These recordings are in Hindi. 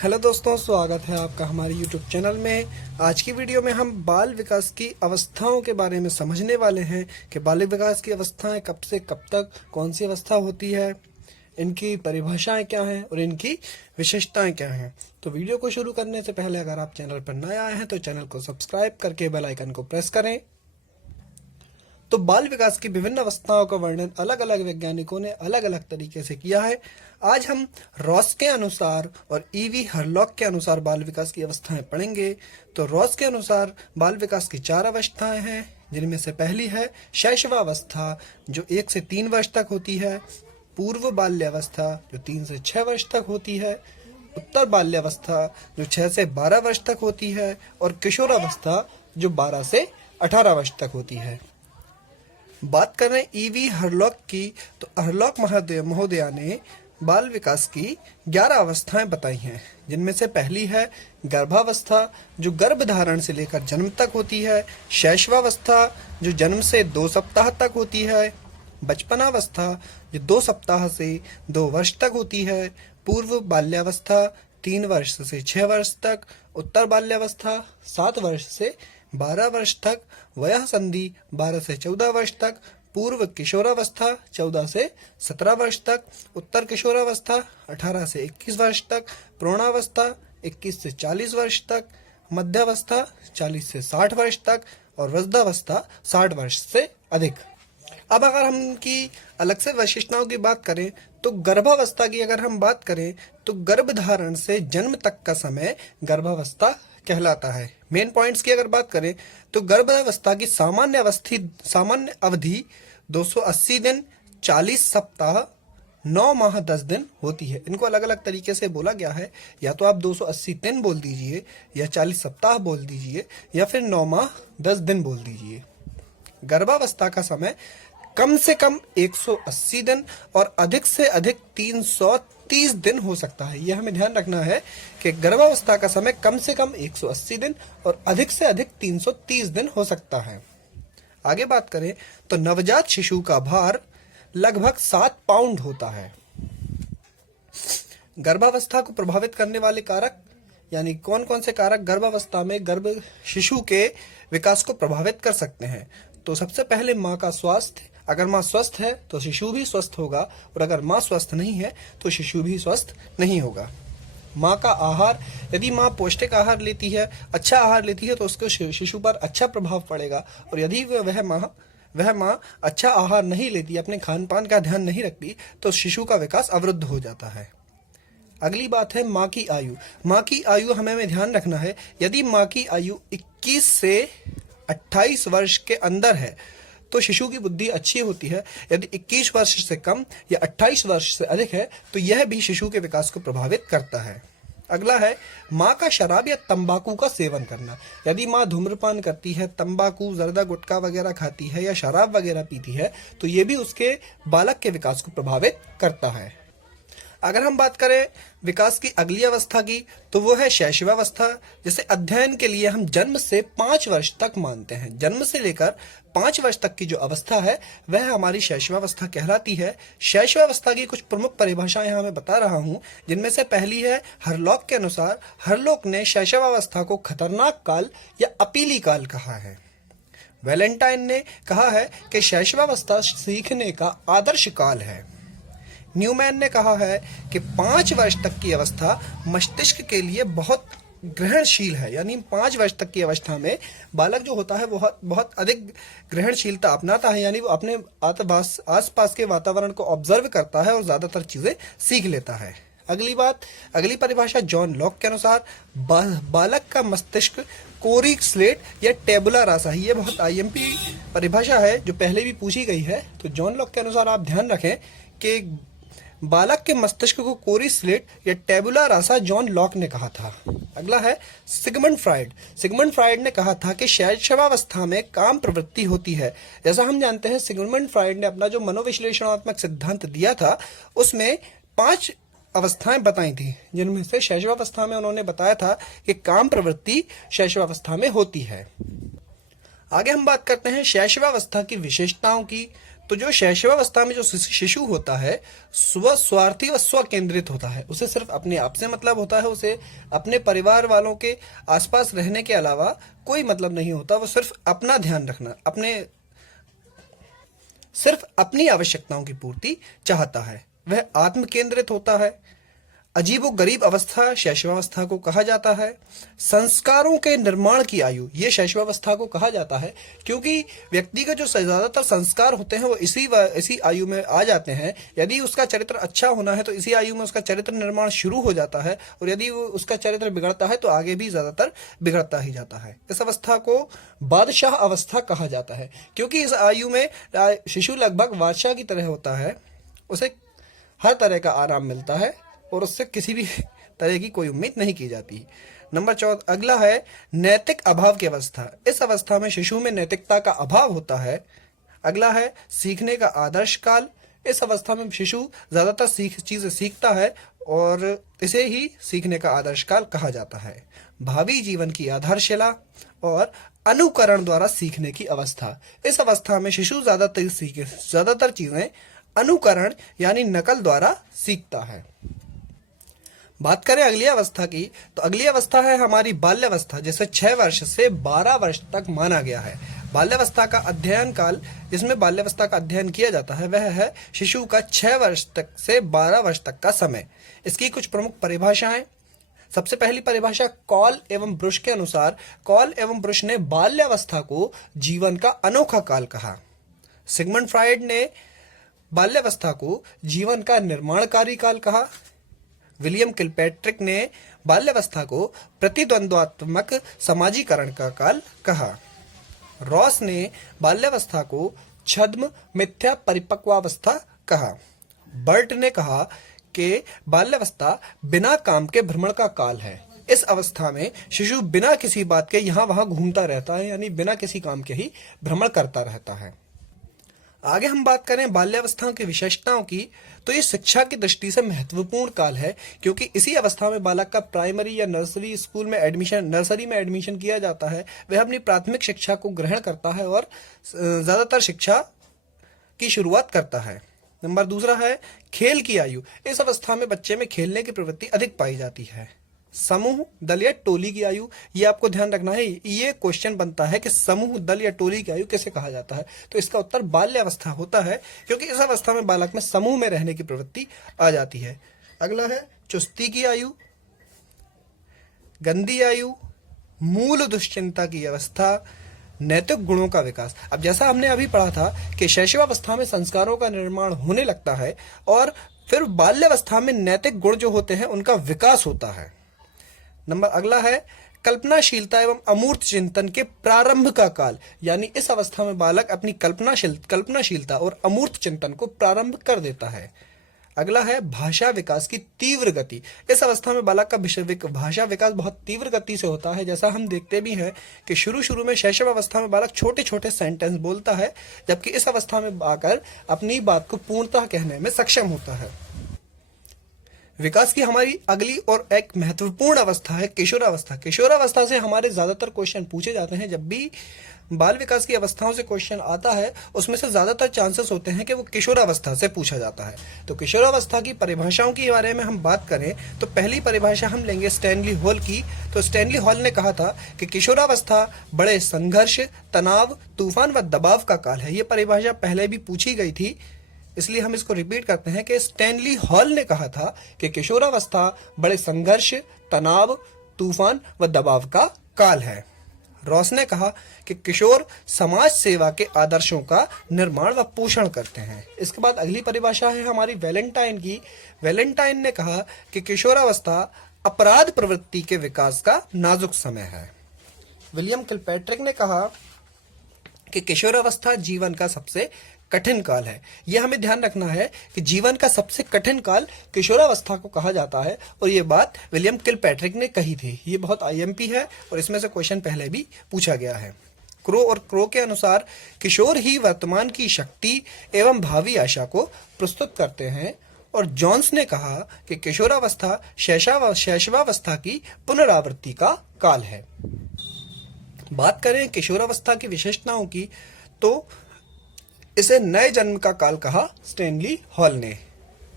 हेलो दोस्तों, स्वागत है आपका हमारे YouTube चैनल में। आज की वीडियो में हम बाल विकास की अवस्थाओं के बारे में समझने वाले हैं कि बाल विकास की अवस्थाएं कब से कब तक कौन सी अवस्था होती है, इनकी परिभाषाएं क्या हैं और इनकी विशेषताएं क्या हैं। तो वीडियो को शुरू करने से पहले अगर आप चैनल पर नए आए हैं तो चैनल को सब्सक्राइब करके बेल आइकन को प्रेस करें। तो बाल विकास की विभिन्न अवस्थाओं का वर्णन अलग अलग वैज्ञानिकों ने अलग अलग तरीके से किया है। आज हम रॉस के अनुसार और ईवी हरलॉक के अनुसार बाल विकास की अवस्थाएं पढ़ेंगे। तो रॉस के अनुसार बाल विकास की 4 अवस्थाएं हैं, जिनमें से पहली है शैशवावस्था, जो 1 से 3 वर्ष तक होती है। पूर्व बाल्यावस्था, जो 3 से 6 वर्ष तक होती है। उत्तर बाल्यावस्था, जो 6 से 12 वर्ष तक होती है। और किशोरावस्था, जो 12 से 18 वर्ष तक होती है। बात कर रहे हैं ईवी हरलॉक की, तो हरलॉक महोदया ने बाल विकास की 11 अवस्थाएं बताई हैं, जिनमें से पहली है गर्भावस्था, जो गर्भधारण से लेकर जन्म तक होती है। शैशवावस्था, जो जन्म से 2 सप्ताह तक होती है। बचपनावस्था, जो 2 सप्ताह से 2 वर्ष तक होती है। पूर्व बाल्यावस्था, 3 वर्ष से 6 वर्ष तक। उत्तर बाल्यावस्था, 7 वर्ष से 12 वर्ष तक। वयः संधि, 12 से 14 वर्ष तक। पूर्व किशोरावस्था, 14 से 17 वर्ष तक। उत्तर किशोरावस्था, 18 से 21 वर्ष तक। प्रौढ़ावस्था, 21 से 40 वर्ष तक। मध्यावस्था, 40 से 60 वर्ष तक। और वृद्धावस्था, 60 वर्ष से अधिक। अब अगर हम इनकी अलग से विशेषताओं की बात करें तो गर्भावस्था की अगर हम बात करें तो गर्भधारण से जन्म तक का समय गर्भावस्था कहलाता है। मेन पॉइंट्स की अगर बात करें तो गर्भावस्था की सामान्य अवधि 280 दिन, 40 सप्ताह, 9 माह 10 दिन होती है। इनको अलग अलग तरीके से बोला गया है, या तो आप 280 दिन बोल दीजिए, या 40 सप्ताह बोल दीजिए, या फिर 9 माह 10 दिन बोल दीजिए। गर्भावस्था का समय कम से कम 180 दिन और अधिक से अधिक 330 दिन हो सकता है। यह हमें ध्यान रखना है कि गर्भावस्था का समय कम से कम 180 दिन और अधिक से अधिक 330 दिन हो सकता है। आगे बात करें तो नवजात शिशु का भार लगभग 7 पाउंड होता है। गर्भावस्था को प्रभावित करने वाले कारक, यानी कौन कौन से कारक गर्भावस्था में गर्भ शिशु के विकास को प्रभावित कर सकते हैं। तो सबसे पहले माँ का स्वास्थ्य। अगर माँ स्वस्थ है तो शिशु भी स्वस्थ होगा, और अगर माँ स्वस्थ नहीं है तो शिशु भी स्वस्थ नहीं होगा। माँ का आहार, यदि माँ पौष्टिक आहार लेती है, अच्छा आहार लेती है, तो उसको शिशु पर अच्छा प्रभाव पड़ेगा। और यदि वह माँ अच्छा आहार नहीं लेती, अपने खान पान का ध्यान नहीं रखती, तो शिशु का विकास अवरुद्ध हो जाता है। अगली बात है माँ की आयु। माँ की आयु हमें ध्यान रखना है। यदि माँ की आयु 21 से 28 वर्ष के अंदर है तो शिशु की बुद्धि अच्छी होती है। यदि 21 वर्ष से कम या 28 वर्ष से अधिक है तो यह भी शिशु के विकास को प्रभावित करता है। अगला है माँ का शराब या तंबाकू का सेवन करना। यदि माँ धूम्रपान करती है, तंबाकू, जर्दा, गुटखा वगैरह खाती है या शराब वगैरह पीती है, तो ये भी उसके बालक के विकास को प्रभावित करता है। अगर हम बात करें विकास की अगली अवस्था की, तो वो है शैशवावस्था, जिसे अध्ययन के लिए हम जन्म से 5 वर्ष तक मानते हैं। जन्म से लेकर 5 वर्ष तक की जो अवस्था है वह हमारी शैशवावस्था कहलाती है। शैशवावस्था की कुछ प्रमुख परिभाषाएं यहाँ मैं बता रहा हूँ, जिनमें से पहली है हरलॉक के अनुसार। हरलॉक ने शैशवावस्था को खतरनाक काल या अपीली काल कहा है। वैलेंटाइन ने कहा है कि शैशवावस्था सीखने का आदर्श काल है। न्यूमैन ने कहा है कि 5 वर्ष तक की अवस्था मस्तिष्क के लिए बहुत ग्रहणशील है, यानी 5 वर्ष तक की अवस्था में बालक जो होता है बहुत अधिक ग्रहणशीलता अपनाता है, यानी वो अपने आसपास के वातावरण को ऑब्जर्व करता है और ज्यादातर चीजें सीख लेता है। अगली परिभाषा जॉन लॉक के अनुसार बालक का मस्तिष्क कोरी स्लेट या टेबुला रासा है। ये बहुत आईएमपी परिभाषा है जो पहले भी पूछी गई है। तो जॉन लॉक के अनुसार आप ध्यान रखें कि बालक के मस्तिष्क को कोरी स्लेट या टेबुला रासा जॉन लॉक ने कहा था। अगला है सिगमंड फ्राइड। सिगमंड फ्राइड ने कहा था कि शैशवावस्था में काम प्रवृत्ति होती है। जैसा हम जानते हैं, सिगमंड फ्राइड ने अपना जो मनोविश्लेषणात्मक सिद्धांत दिया था उसमें 5 अवस्थाएं बताई थी, जिनमें से शैशवावस्था में उन्होंने बताया था कि काम प्रवृत्ति शैशवावस्था में होती है। आगे हम बात करते हैं शैशवावस्था की विशेषताओं की। तो जो शैशवावस्था में जो शिशु होता है स्व स्वार्थी व स्व केंद्रित होता है, उसे सिर्फ अपने आप से मतलब होता है, उसे अपने परिवार वालों के आसपास रहने के अलावा कोई मतलब नहीं होता। वो सिर्फ अपना ध्यान रखना, सिर्फ अपनी आवश्यकताओं की पूर्ति चाहता है। वह आत्म केंद्रित होता है। अजीबो गरीब अवस्था शैशवावस्था को कहा जाता है। संस्कारों के निर्माण की आयु, ये शैशवावस्था को कहा जाता है क्योंकि व्यक्ति का जो ज्यादातर संस्कार होते हैं वो इसी आयु में आ जाते हैं। यदि उसका चरित्र अच्छा होना है तो इसी आयु में उसका चरित्र निर्माण शुरू हो जाता है, और यदि वो उसका चरित्र बिगड़ता है तो आगे भी ज्यादातर बिगड़ता ही जाता है। इस अवस्था को बादशाह अवस्था कहा जाता है क्योंकि इस आयु में शिशु लगभग बादशाह की तरह होता है। उसे हर तरह का आराम मिलता है और उससे किसी भी तरह की कोई उम्मीद नहीं की जाती। नंबर 14 अगला है नैतिक अभाव की अवस्था। इस अवस्था में शिशु में नैतिकता का अभाव होता है। अगला है सीखने का आदर्श काल। इस अवस्था में शिशु ज्यादातर चीजें सीखता है और इसे ही सीखने का आदर्श काल कहा जाता है। भावी जीवन की आधारशिला और अनुकरण द्वारा सीखने की अवस्था। इस अवस्था में शिशु ज्यादातर चीजें अनुकरण यानी नकल द्वारा सीखता है। बात करें अगली अवस्था की, तो अगली अवस्था है हमारी बाल्यावस्था, जिसे 6 वर्ष से 12 वर्ष तक माना गया है। बाल्यावस्था का अध्ययन काल, जिसमें बाल्यावस्था का अध्ययन किया जाता है, वह है शिशु का 6 वर्ष तक से 12 वर्ष तक का समय। इसकी कुछ प्रमुख परिभाषाएं। सबसे पहली परिभाषा कॉल एवं ब्रुश के अनुसार, कॉल एवं ब्रुश ने बाल्यावस्था को जीवन का अनोखा काल कहा। सिगमंड फ्राइड ने बाल्यावस्था को जीवन का निर्माणकारी काल कहा। विलियम किलपैट्रिक ने बाल्यावस्था को प्रतिद्वंद्वात्मक समाजीकरण का काल कहा। रॉस ने बाल्यावस्था को छद्म मिथ्या परिपक्वावस्था कहा। बर्ट ने कहा कि बाल्यावस्था बिना काम के भ्रमण का काल है। इस अवस्था में शिशु बिना किसी बात के यहाँ वहां घूमता रहता है, यानी बिना किसी काम के ही भ्रमण करता रहता है। आगे हम बात करें बाल्यावस्था की विशेषताओं की, तो ये शिक्षा की दृष्टि से महत्वपूर्ण काल है क्योंकि इसी अवस्था में बालक का प्राइमरी या नर्सरी में एडमिशन किया जाता है। वह अपनी प्राथमिक शिक्षा को ग्रहण करता है और ज्यादातर शिक्षा की शुरुआत करता है। नंबर दूसरा है खेल की आयु। इस अवस्था में बच्चे में खेलने की प्रवृत्ति अधिक पाई जाती है। समूह, दल या टोली की आयु, ये आपको ध्यान रखना है। ये क्वेश्चन बनता है कि समूह, दल या टोली की आयु किसे कहा जाता है, तो इसका उत्तर बाल्यावस्था होता है क्योंकि इस अवस्था में बालक में समूह में रहने की प्रवृत्ति आ जाती है। अगला है चुस्ती की आयु, गंदी आयु, मूल दुश्चिंता की अवस्था, नैतिक गुणों का विकास। अब जैसा हमने अभी पढ़ा था कि शैशवावस्था में संस्कारों का निर्माण होने लगता है और फिर बाल्यावस्था में नैतिक गुण जो होते हैं उनका विकास होता है। नंबर अगला है कल्पनाशीलता एवं अमूर्त चिंतन के प्रारंभ का काल, यानी इस अवस्था में बालक अपनी कल्पनाशीलता और अमूर्त चिंतन को प्रारंभ कर देता है। अगला है भाषा विकास की तीव्र गति। इस अवस्था में बालक का भाषा विकास बहुत तीव्र गति से होता है। जैसा हम देखते भी हैं कि शुरू में शैशव अवस्था में बालक छोटे छोटे सेंटेंस बोलता है, जबकि इस अवस्था में आकर अपनी बात को पूर्णतः कहने में सक्षम होता है। विकास की हमारी अगली और एक महत्वपूर्ण अवस्था है किशोरावस्था। किशोरावस्था से हमारे ज्यादातर क्वेश्चन पूछे जाते हैं। जब भी बाल विकास की अवस्थाओं से क्वेश्चन आता है उसमें से ज्यादातर चांसेस होते हैं कि वो किशोरावस्था से पूछा जाता है। तो किशोरावस्था की परिभाषाओं के बारे में हम बात करें तो पहली परिभाषा हम लेंगे स्टैनली हॉल की। तो स्टैनली हॉल ने कहा था कि किशोरावस्था बड़े संघर्ष, तनाव, तूफान व दबाव का काल है। ये परिभाषा पहले भी पूछी गई थी, इसलिए हम इसको रिपीट करते हैं कि स्टैनली हॉल ने कहा था कि किशोरावस्था बड़े संघर्ष, तनाव, तूफान व दबाव का काल है। रॉस ने कहा कि किशोर समाज सेवा के आदर्शों का निर्माण व पोषण करते हैं। इसके बाद अगली परिभाषा है हमारी वैलेंटाइन की। वैलेंटाइन ने कहा कि किशोरावस्था अपराध प्रवृत्ति के विकास का नाजुक समय है। विलियम किलपैट्रिक ने कहा कि किशोरावस्था जीवन का सबसे कठिन काल है। यह हमें ध्यान रखना है कि जीवन का सबसे कठिन काल किशोरावस्था को कहा जाता है और यह बात विलियम किलपैट्रिक ने कही थी। ये बहुत आईएमपी है और इसमें से क्वेश्चन पहले भी पूछा गया है। क्रो के अनुसार किशोर ही वर्तमान की शक्ति एवं भावी आशा को प्रस्तुत करते हैं और जॉन्स ने कहा कि किशोरावस्था शैशवावस्था की पुनरावृत्ति का काल है। बात करें किशोरावस्था की विशेषताओं की तो इसे नए जन्म का काल कहा स्टैनली हॉल ने।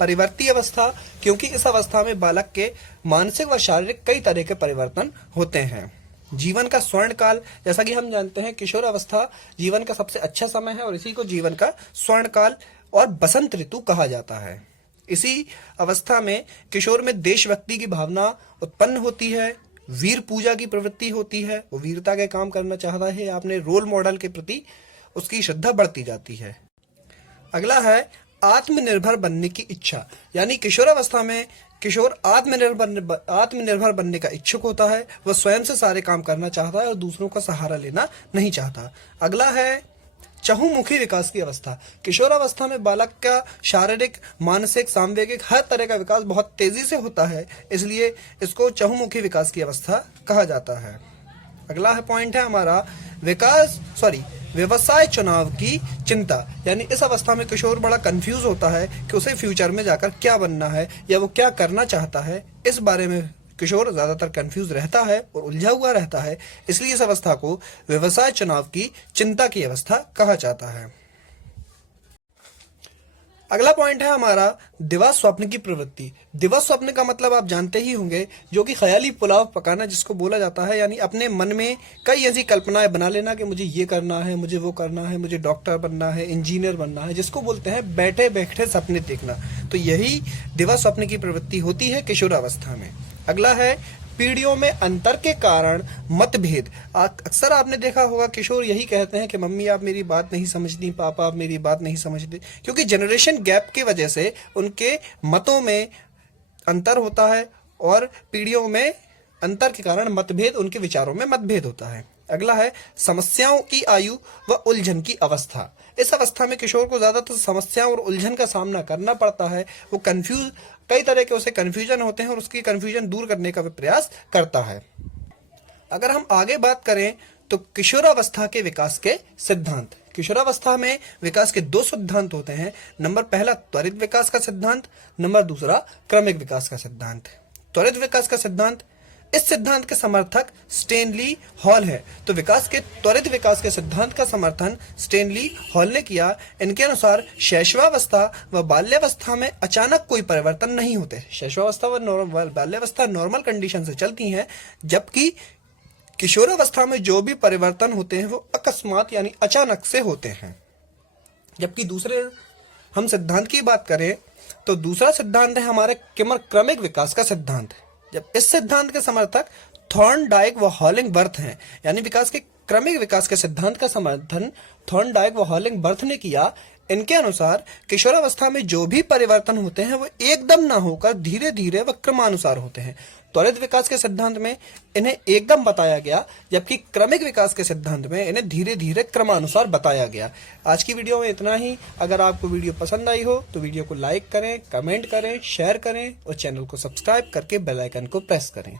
परिवर्ती अवस्था, क्योंकि इस अवस्था में बालक के मानसिक व शारीरिक कई तरह के परिवर्तन होते हैं। जीवन का स्वर्ण काल, जैसा कि हम जानते हैं किशोर अवस्था जीवन का सबसे अच्छा समय है और इसी को जीवन का स्वर्ण काल और बसंत ऋतु कहा जाता है। इसी अवस्था में किशोर में देशभक्ति की भावना उत्पन्न होती है, वीर पूजा की प्रवृत्ति होती है, वो वीरता के काम करना चाहता है, अपने रोल मॉडल के प्रति उसकी श्रद्धा बढ़ती जाती है। अगला है आत्मनिर्भर बनने की इच्छा, यानी किशोरावस्था में किशोर आत्मनिर्भर बनने का इच्छुक होता है। वह स्वयं से सारे काम करना चाहता है और दूसरों का सहारा लेना नहीं चाहता। अगला है चहुमुखी विकास की अवस्था। किशोरावस्था में बालक का शारीरिक, मानसिक, सांवेगिक हर तरह का विकास बहुत तेजी से होता है, इसलिए इसको चहुमुखी विकास की अवस्था कहा जाता है। अगला है पॉइंट है हमारा व्यवसाय चुनाव की चिंता, यानी इस अवस्था में किशोर बड़ा कंफ्यूज होता है कि उसे फ्यूचर में जाकर क्या बनना है या वो क्या करना चाहता है। इस बारे में किशोर ज्यादातर कंफ्यूज रहता है और उलझा हुआ रहता है, इसलिए इस अवस्था को व्यवसाय चुनाव की चिंता की अवस्था कहा जाता है। अगला पॉइंट है हमारा दिवा स्वप्न की प्रवृत्ति। दिवा स्वप्न का मतलब आप जानते ही होंगे, जो कि ख्याली पुलाव पकाना जिसको बोला जाता है, यानी अपने मन में कई ऐसी कल्पनाएं बना लेना कि मुझे ये करना है, मुझे वो करना है, मुझे डॉक्टर बनना है, इंजीनियर बनना है, जिसको बोलते हैं बैठे बैठे सपने देखना। तो यही दिवा स्वप्न की प्रवृत्ति होती है किशोरावस्था में। अगला है पीढ़ियों में अंतर के कारण मतभेद। अक्सर आपने देखा होगा किशोर यही कहते हैं कि मम्मी आप मेरी बात नहीं समझती, पापा आप मेरी बात नहीं समझते, क्योंकि जनरेशन गैप की वजह से उनके मतों में अंतर होता है और पीढ़ियों में अंतर के कारण मतभेद, उनके विचारों में मतभेद होता है। अगला है समस्याओं की आयु व उलझन की अवस्था। इस अवस्था में किशोर को ज्यादातर समस्याओं और उलझन का सामना करना पड़ता है। वो कई तरह के उसे कंफ्यूजन होते हैं और उसकी कंफ्यूजन दूर करने का भी प्रयास करता है। अगर हम आगे बात करें तो किशोरावस्था के विकास के सिद्धांत। किशोरावस्था में विकास के 2 सिद्धांत होते हैं। नंबर पहला त्वरित विकास का सिद्धांत, नंबर दूसरा क्रमिक विकास का सिद्धांत। त्वरित विकास का सिद्धांत, इस सिद्धांत के समर्थक स्टैनली हॉल है। तो त्वरित विकास के सिद्धांत का समर्थन स्टैनली हॉल ने किया। इनके अनुसार शैशवावस्था व बाल्यावस्था में अचानक कोई परिवर्तन नहीं होते। शैशवावस्था व बाल्यावस्था नॉर्मल कंडीशन से चलती हैं, जबकि किशोरावस्था में जो भी परिवर्तन होते हैं वो अकस्मात यानी अचानक से होते हैं। जबकि दूसरे हम सिद्धांत की बात करें तो दूसरा सिद्धांत है हमारे क्रमिक विकास का सिद्धांत। जब इस सिद्धांत के समर्थक थॉर्नडाइक व हॉलिंगबर्थ हैं, यानी क्रमिक विकास के सिद्धांत का समर्थन थॉर्नडाइक व हॉलिंगबर्थ ने किया। इनके अनुसार किशोरावस्था में जो भी परिवर्तन होते हैं वो एकदम ना होकर धीरे धीरे व क्रमानुसार होते हैं। त्वरित विकास के सिद्धांत में इन्हें एकदम बताया गया, जबकि क्रमिक विकास के सिद्धांत में इन्हें धीरे धीरे क्रमानुसार बताया गया। आज की वीडियो में इतना ही। अगर आपको वीडियो पसंद आई हो तो वीडियो को लाइक करें, कमेंट करें, शेयर करें और चैनल को सब्सक्राइब करके बेल आइकन को प्रेस करें।